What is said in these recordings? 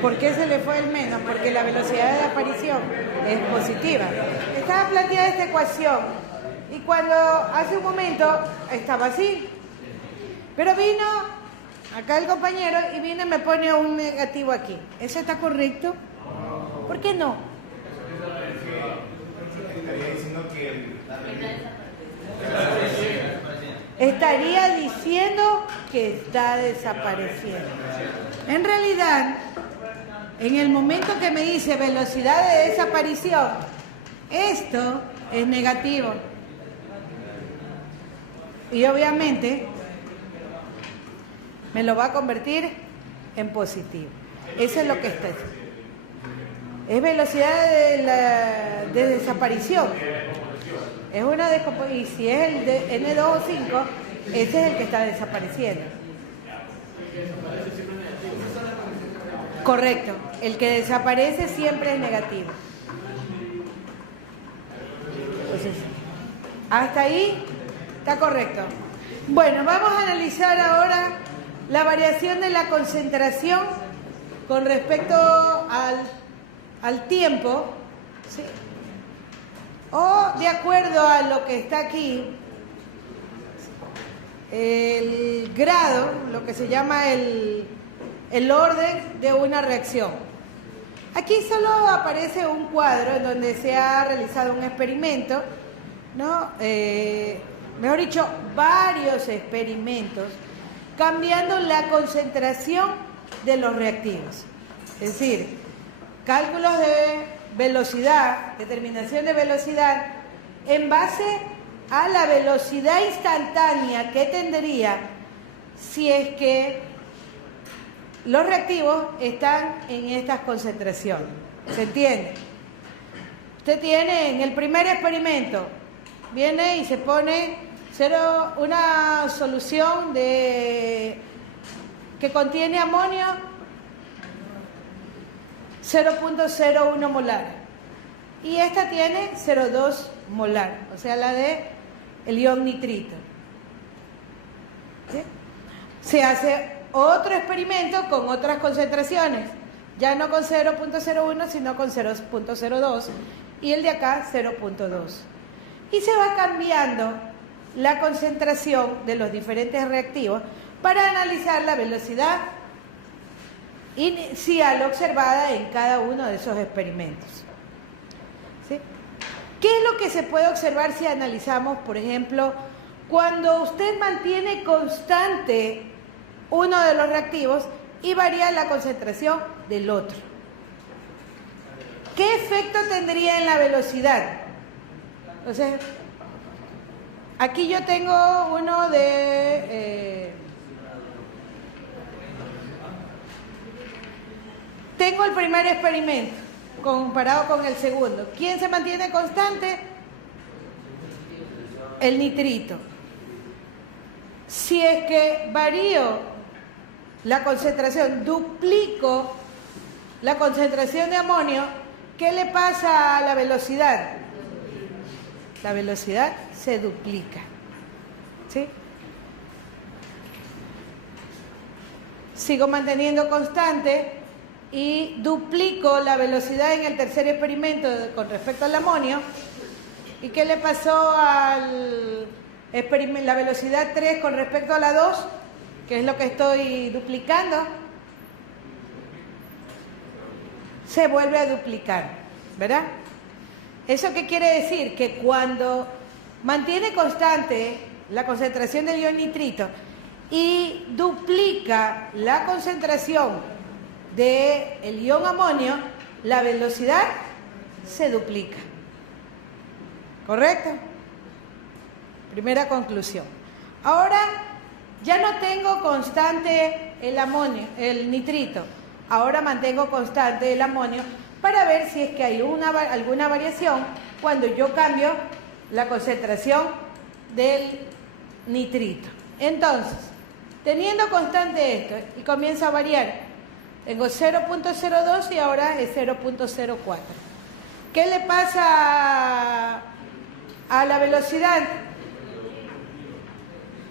¿Por qué se le fue el menos? Porque la velocidad de aparición es positiva. Estaba planteada esta ecuación y cuando hace un momento estaba así. Pero vino acá el compañero y viene y me pone un negativo aquí. ¿Eso está correcto? ¿Por qué no? Estaría diciendo que está desapareciendo. En realidad, en el momento que me dice velocidad de desaparición, esto es negativo. Y obviamente me lo va a convertir en positivo. Eso es lo que está. Es velocidad de desaparición. Es una descomposición. Y si es el de N2 o 5, ese es el que está desapareciendo. Correcto. El que desaparece siempre es negativo. Entonces, hasta ahí está correcto. Bueno, vamos a analizar ahora la variación de la concentración con respecto al tiempo, ¿sí? O de acuerdo a lo que está aquí, el grado, lo que se llama el orden de una reacción. Aquí solo aparece un cuadro en donde se ha realizado un experimento, ¿no? Mejor dicho, varios experimentos cambiando la concentración de los reactivos. Es decir, cálculos de velocidad, determinación de velocidad, en base a la velocidad instantánea que tendría si es que los reactivos están en estas concentraciones. ¿Se entiende? Usted tiene en el primer experimento, viene y se pone una solución que contiene amonio 0.01 molar y esta tiene 0.2 molar, o sea la de el ion nitrito. ¿Sí? Se hace otro experimento con otras concentraciones, ya no con 0.01 sino con 0.02 y el de acá 0.2, y se va cambiando la concentración de los diferentes reactivos para analizar la velocidad inicial observada en cada uno de esos experimentos. ¿Sí? ¿Qué es lo que se puede observar si analizamos, por ejemplo, cuando usted mantiene constante uno de los reactivos y varía la concentración del otro? ¿Qué efecto tendría en la velocidad? Entonces, aquí yo tengo uno de... tengo el primer experimento comparado con el segundo. ¿Quién se mantiene constante? El nitrito. Si es que varío la concentración, duplico la concentración de amonio, ¿qué le pasa a la velocidad? La velocidad se duplica. ¿Sí? Sigo manteniendo constante y duplico la velocidad en el tercer experimento con respecto al amonio. ¿Y qué le pasó a la velocidad 3 con respecto a la 2? Que es lo que estoy duplicando. Se vuelve a duplicar, ¿verdad? ¿Eso qué quiere decir? Que cuando mantiene constante la concentración del ion nitrito y duplica la concentración del ion amonio, la velocidad se duplica. ¿Correcto? Primera conclusión. Ahora ya no tengo constante el amonio, el nitrito. Ahora mantengo constante el amonio para ver si es que hay alguna variación cuando yo cambio la concentración del nitrito. Entonces, teniendo constante esto y comienza a variar, tengo 0.02 y ahora es 0.04. ¿Qué le pasa a la velocidad?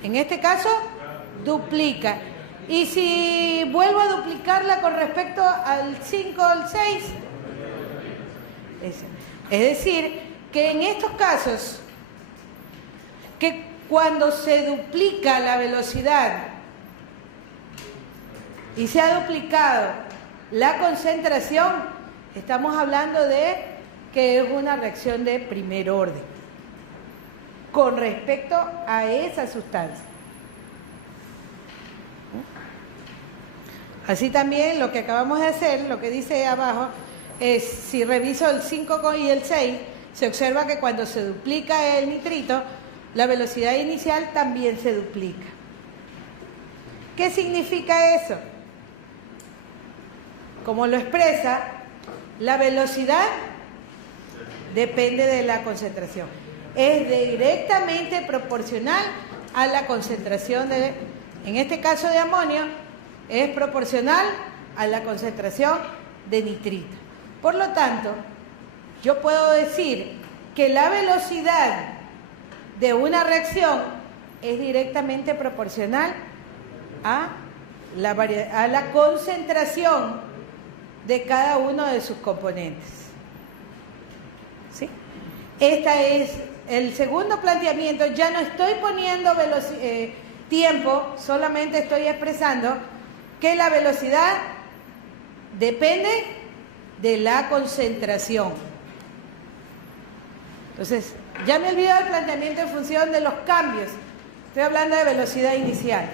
En este caso, duplica. Y si vuelvo a duplicarla con respecto al 5 o al 6, es decir, que en estos casos, que cuando se duplica la velocidad y se ha duplicado la concentración, estamos hablando de que es una reacción de primer orden con respecto a esa sustancia. Así también lo que acabamos de hacer, lo que dice abajo, es si reviso el 5 y el 6, se observa que cuando se duplica el nitrito, la velocidad inicial también se duplica. ¿Qué significa eso? Como lo expresa, la velocidad depende de la concentración. Es directamente proporcional a la concentración en este caso de amonio, es proporcional a la concentración de nitrito. Por lo tanto, yo puedo decir que la velocidad de una reacción es directamente proporcional a la concentración de cada uno de sus componentes. ¿Sí? Este es el segundo planteamiento. Ya no estoy poniendo tiempo, solamente estoy expresando que la velocidad depende de la concentración. Entonces, ya me olvidé del planteamiento en función de los cambios. Estoy hablando de velocidad inicial.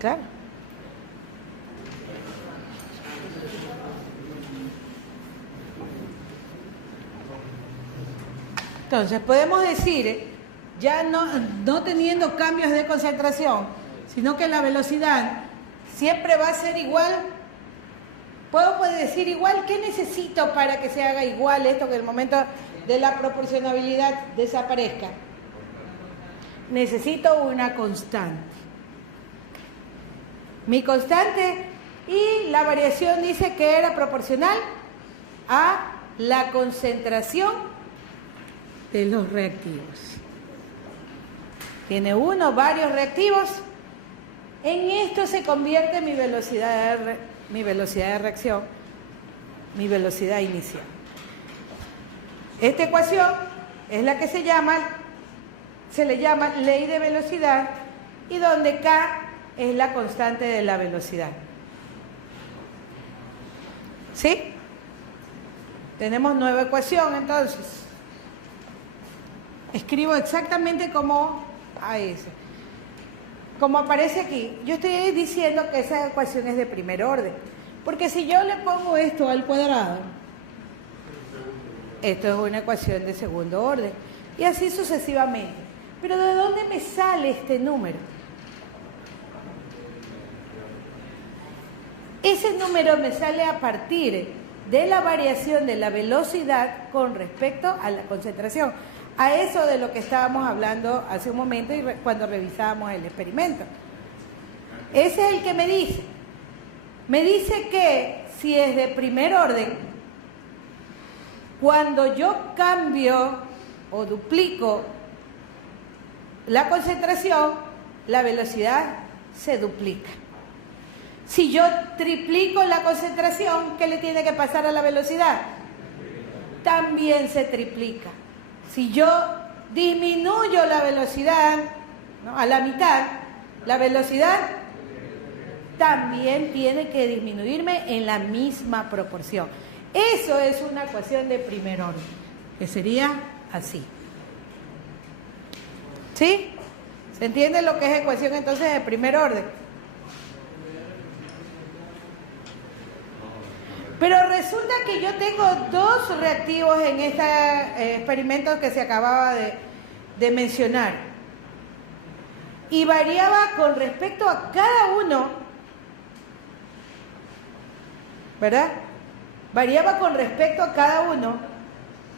Claro. Entonces, podemos decir, ya no teniendo cambios de concentración, sino que la velocidad siempre va a ser igual. Puedo decir igual, ¿qué necesito para que se haga igual esto, que el momento de la proporcionabilidad desaparezca? Necesito una constante. Mi constante, y la variación dice que era proporcional a la concentración de los reactivos. Tiene varios reactivos. En esto se convierte mi velocidad de reacción, mi velocidad inicial. Esta ecuación es la que se le llama ley de velocidad, y donde K es la constante de la velocidad. ¿Sí? Tenemos nueva ecuación, entonces. Escribo exactamente como como aparece aquí. Yo estoy diciendo que esa ecuación es de primer orden, porque si yo le pongo esto al cuadrado, esto es una ecuación de segundo orden, y así sucesivamente. Pero ¿de dónde me sale este número? Ese número me sale a partir de la variación de la velocidad con respecto a la concentración. A eso de lo que estábamos hablando hace un momento y cuando revisábamos el experimento. Ese es el que me dice que si es de primer orden, cuando yo cambio o duplico la concentración, la velocidad se duplica. Si yo triplico la concentración, ¿qué le tiene que pasar a la velocidad? También se triplica. Si yo disminuyo la velocidad, ¿no?, a la mitad, la velocidad también tiene que disminuirme en la misma proporción. Eso es una ecuación de primer orden, que sería así. ¿Sí? ¿Se entiende lo que es ecuación entonces de primer orden? Pero resulta que yo tengo dos reactivos en este experimento que se acababa de mencionar. Y variaba con respecto a cada uno, ¿verdad? Variaba con respecto a cada uno.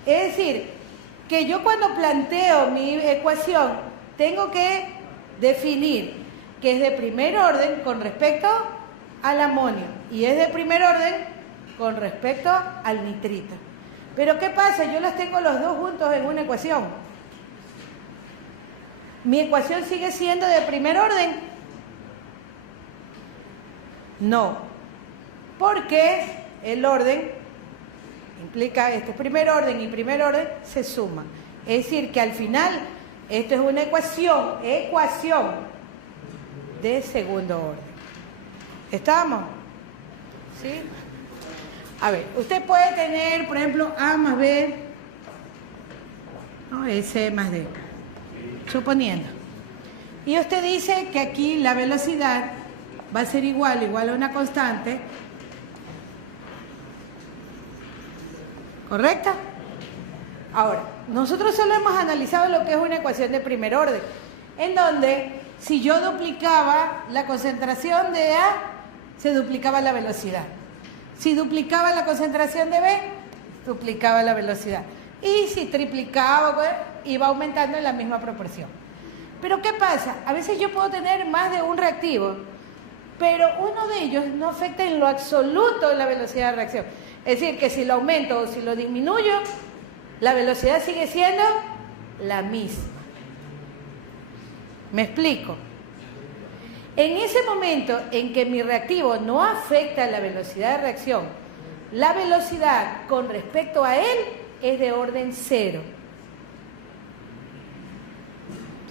Es decir, que yo cuando planteo mi ecuación tengo que definir que es de primer orden con respecto al amonio y es de primer orden con respecto al nitrito. Pero ¿qué pasa? Yo los tengo los dos juntos en una ecuación. ¿Mi ecuación sigue siendo de primer orden? No, porque el orden implica, este primer orden y primer orden se suman. Es decir, que al final esto es una ecuación de segundo orden. ¿Estamos? ¿Sí? A ver, usted puede tener, por ejemplo, A más B, ¿no? Es C más D, suponiendo. Y usted dice que aquí la velocidad va a ser igual a una constante, ¿correcto? Ahora, nosotros solo hemos analizado lo que es una ecuación de primer orden, en donde si yo duplicaba la concentración de A, se duplicaba la velocidad. Si duplicaba la concentración de B, duplicaba la velocidad. Y si triplicaba, pues, iba aumentando en la misma proporción. Pero ¿qué pasa? A veces yo puedo tener más de un reactivo, pero uno de ellos no afecta en lo absoluto la velocidad de reacción. Es decir, que si lo aumento o si lo disminuyo, la velocidad sigue siendo la misma. ¿Me explico? En ese momento en que mi reactivo no afecta la velocidad de reacción, la velocidad con respecto a él es de orden cero.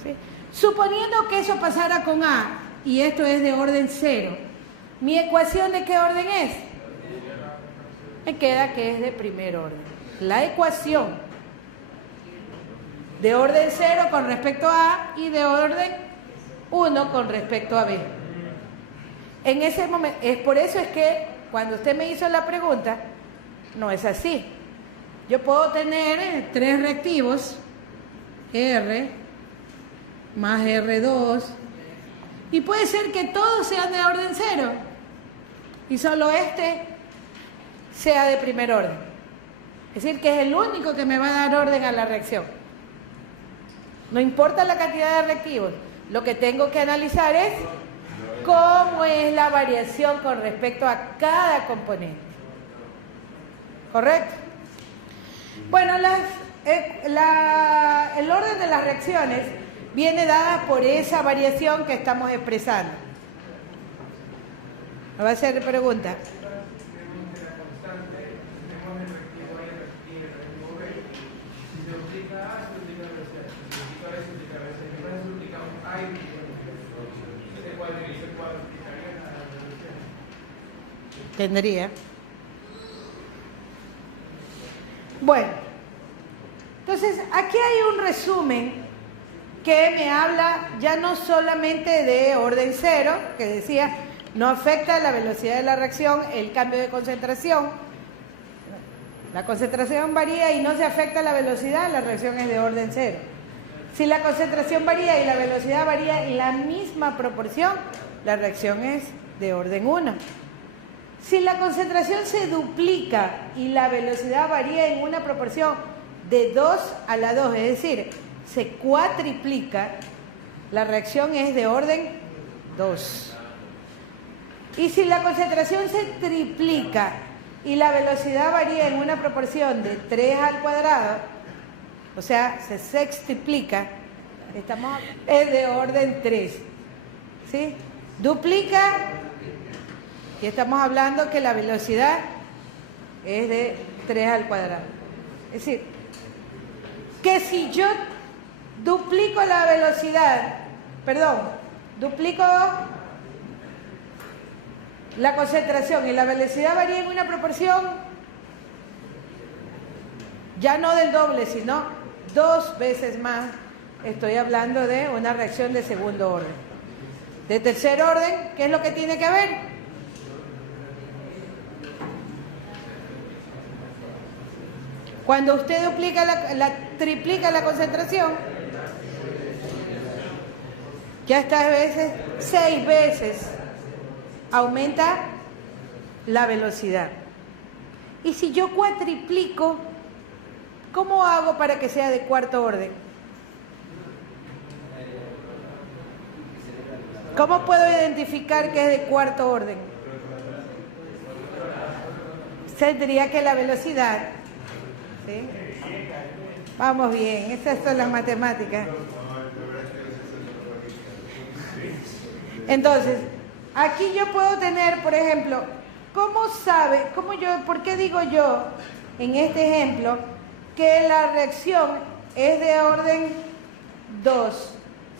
¿Sí? Suponiendo que eso pasara con A y esto es de orden cero, ¿mi ecuación de qué orden es? Me queda que es de primer orden. La ecuación de orden cero con respecto a A y de orden 1 con respecto a B. En ese momento, es por eso es que cuando usted me hizo la pregunta, no es así. Yo puedo tener tres reactivos, R más R2, y puede ser que todos sean de orden cero y solo este sea de primer orden. Es decir, que es el único que me va a dar orden a la reacción. No importa la cantidad de reactivos. Lo que tengo que analizar es cómo es la variación con respecto a cada componente. ¿Correcto? Bueno, el orden de las reacciones viene dada por esa variación que estamos expresando. ¿Me va a hacer pregunta? Tendría. Bueno, entonces aquí hay un resumen que me habla ya no solamente de orden cero, que decía, no afecta la velocidad de la reacción, el cambio de concentración. La concentración varía y no se afecta la velocidad, la reacción es de orden cero. Si la concentración varía y la velocidad varía en la misma proporción, la reacción es de orden 1. Si la concentración se duplica y la velocidad varía en una proporción de 2 a la 2, es decir, se cuatriplica, la reacción es de orden 2. Y si la concentración se triplica y la velocidad varía en una proporción de 3 al cuadrado, o sea, se sextuplica, es de orden 3. ¿Sí? Duplica, y estamos hablando que la velocidad es de 3 al cuadrado. Es decir, que si yo duplico la velocidad, duplico la concentración y la velocidad varía en una proporción ya no del doble, sino 2 veces más, estoy hablando de una reacción de segundo orden. De tercer orden, ¿qué es lo que tiene que haber? Cuando usted triplica la concentración, ya estas veces, 6 veces, aumenta la velocidad. Y si yo cuatriplico, ¿cómo hago para que sea de cuarto orden? ¿Cómo puedo identificar que es de cuarto orden? Tendría que la velocidad, ¿sí? Vamos bien, estas son las matemáticas. Entonces, aquí yo puedo tener, por ejemplo, por qué digo yo, en este ejemplo, que la reacción es de orden 2,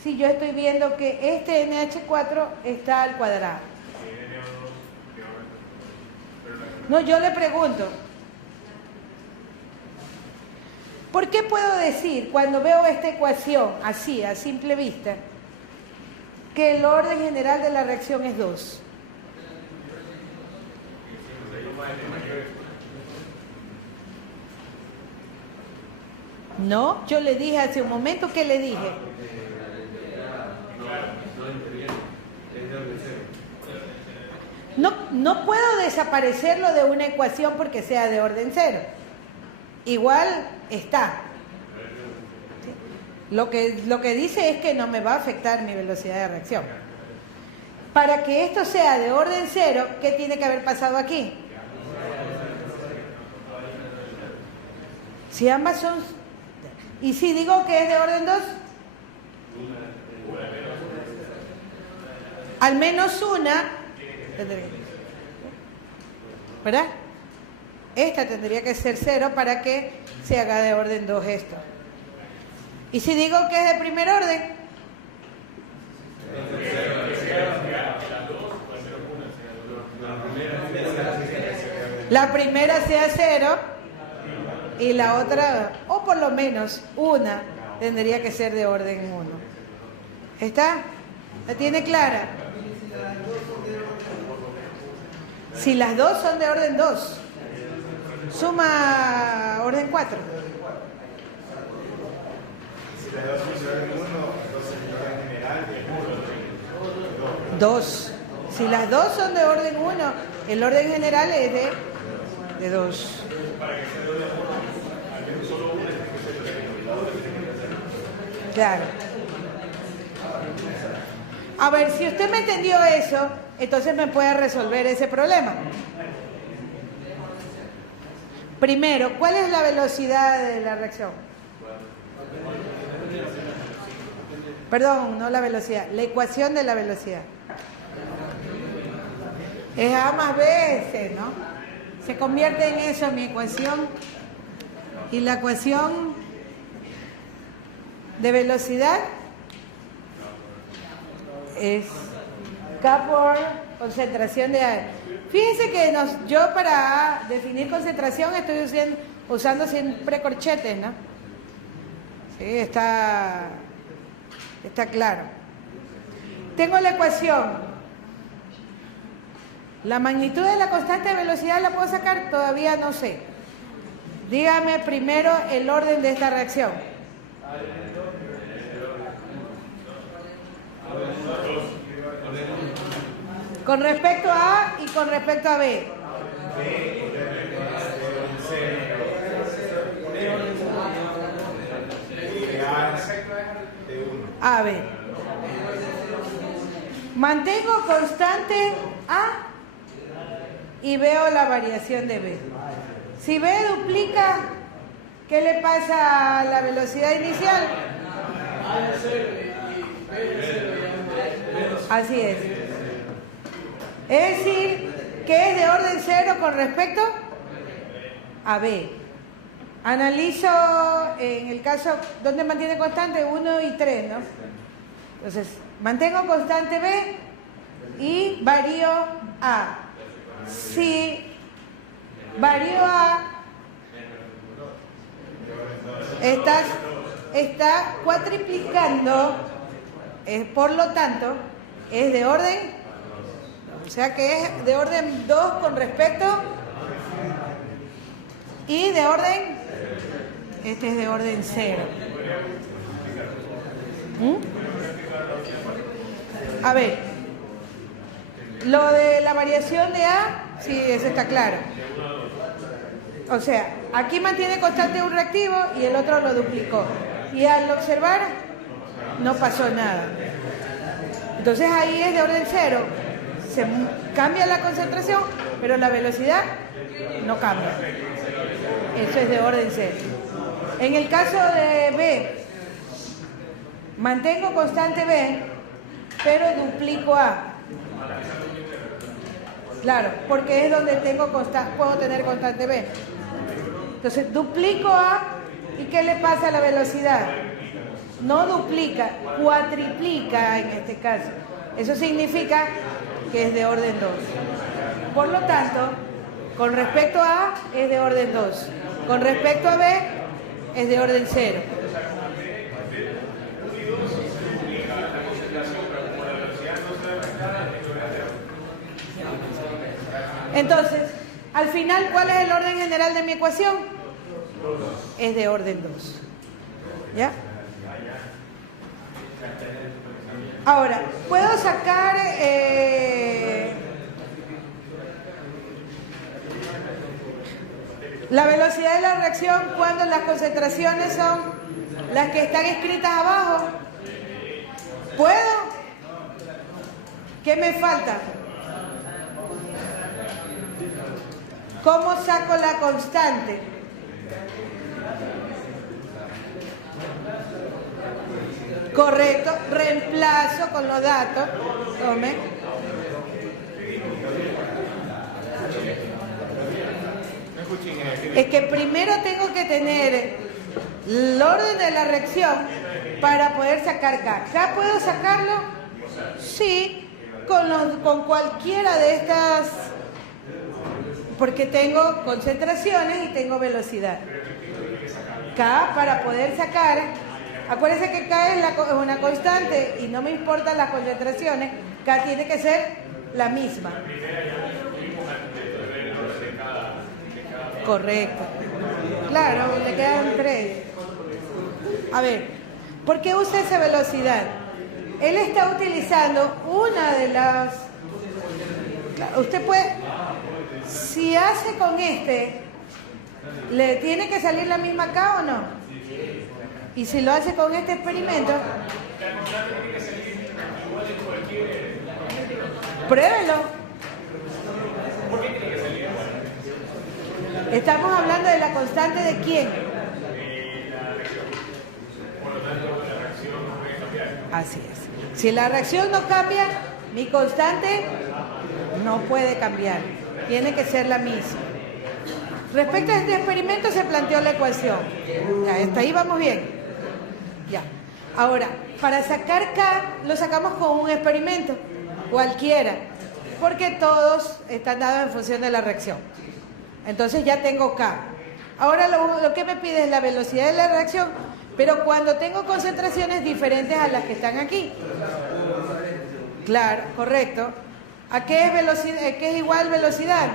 si yo estoy viendo que este NH4 está al cuadrado? No, yo le pregunto, ¿por qué puedo decir, cuando veo esta ecuación, así, a simple vista, que el orden general de la reacción es 2? No, yo le dije hace un momento, ¿qué le dije? No puedo desaparecerlo de una ecuación porque sea de orden 0. Igual está. ¿Sí? Lo que dice es que no me va a afectar mi velocidad de reacción. Para que esto sea de orden 0, ¿qué tiene que haber pasado aquí? Si ambas son... ¿Y si digo que es de orden 2? Al menos una... ¿verdad? Esta tendría que ser 0 para que se haga de orden 2 esto. ¿Y si digo que es de primer orden? La primera sea 0 y la otra, o por lo menos una, tendría que ser de orden 1. ¿Está? ¿La tiene clara? Si las dos son de orden 2, suma orden 4. Si las dos son de orden 1, entonces el orden general es 2. Si las dos son de orden 1, el orden general es de 2. Claro. A ver, si usted me entendió eso, entonces me puede resolver ese problema. Primero, ¿cuál es la velocidad de la reacción? Perdón, no la velocidad, la ecuación de la velocidad. Es A más B, C, ¿no? Se convierte en eso mi ecuación. Y la ecuación de velocidad es K por concentración de aire. Fíjense que yo para definir concentración estoy usando siempre corchetes, ¿no? Sí, está claro. Tengo la ecuación. La magnitud de la constante de velocidad la puedo sacar, todavía no sé. Dígame primero el orden de esta reacción. Con respecto a A y con respecto a B. A, B. Mantengo constante A y veo la variación de B. Si B duplica, ¿qué le pasa a la velocidad inicial? Así es. Es decir, que es de orden 0 con respecto a B. Analizo en el caso donde mantiene constante 1 y 3, ¿no? Entonces, mantengo constante B y varío A. Si varío A, está cuatriplicando, por lo tanto, es de orden, o sea que es de orden 2 con respecto y de orden Este es de orden 0. A ver, lo de la variación de A, sí, eso está claro. O sea, aquí mantiene constante un reactivo y el otro lo duplicó. Y al observar, no pasó nada. Entonces ahí es de orden 0. Se cambia la concentración, pero la velocidad no cambia. Eso es de orden 0. En el caso de B, mantengo constante B, pero duplico A. Claro, porque es donde puedo tener constante B. Entonces duplico A, ¿y qué le pasa a la velocidad? No duplica, cuatriplica en este caso. Eso significa que es de orden 2. Por lo tanto, con respecto a A es de orden 2. Con respecto a B es de orden 0. Entonces, al final, ¿cuál es el orden general de mi ecuación? Es de orden 2. ¿Ya? Ahora, puedo sacar la velocidad de la reacción cuando las concentraciones son las que están escritas abajo. ¿Puedo? ¿Qué me falta? ¿Cómo saco la constante? Correcto, reemplazo con los datos. Tome. Es que primero tengo que tener el orden de la reacción para poder sacar K. ¿K puedo sacarlo? Sí, con cualquiera de estas, porque tengo concentraciones y tengo velocidad. K para poder sacar, acuérdense que K es una constante y no me importan las concentraciones, K tiene que ser la misma. Correcto. Claro, le quedan 3. A ver, ¿por qué usa esa velocidad? Él está utilizando una de las... Usted puede... Si hace con este, ¿le tiene que salir la misma K o no? Y si lo hace con este experimento, pruébelo. Estamos hablando de la constante de quién. Así es. Si la reacción no cambia, mi constante no puede cambiar. Tiene que ser la misma. Respecto a este experimento se planteó la ecuación. Ya, hasta ahí vamos bien. Ya. Ahora, para sacar K, lo sacamos con un experimento, cualquiera, porque todos están dados en función de la reacción. Entonces ya tengo K. Ahora lo que me pide es la velocidad de la reacción, pero cuando tengo concentraciones diferentes a las que están aquí. Claro, correcto. ¿A qué es velocidad? ¿Qué es igual velocidad?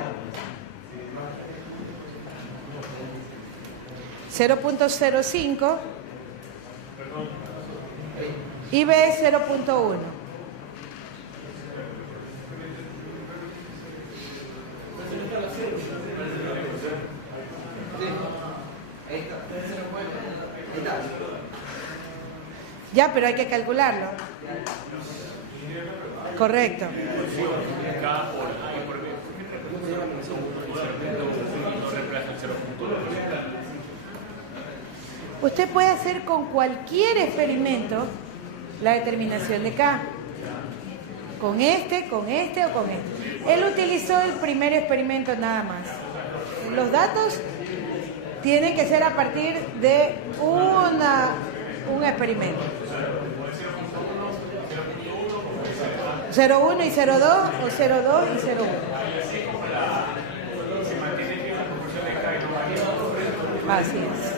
0.05 y B es 0.1. Ya, pero hay que calcularlo. Correcto. Usted puede hacer con cualquier experimento la determinación de K. Con este o con este. Él utilizó el primer experimento nada más. Los datos tienen que ser a partir de un experimento. 0,1 y 0,2 o 0,2 y 0,1. Así es.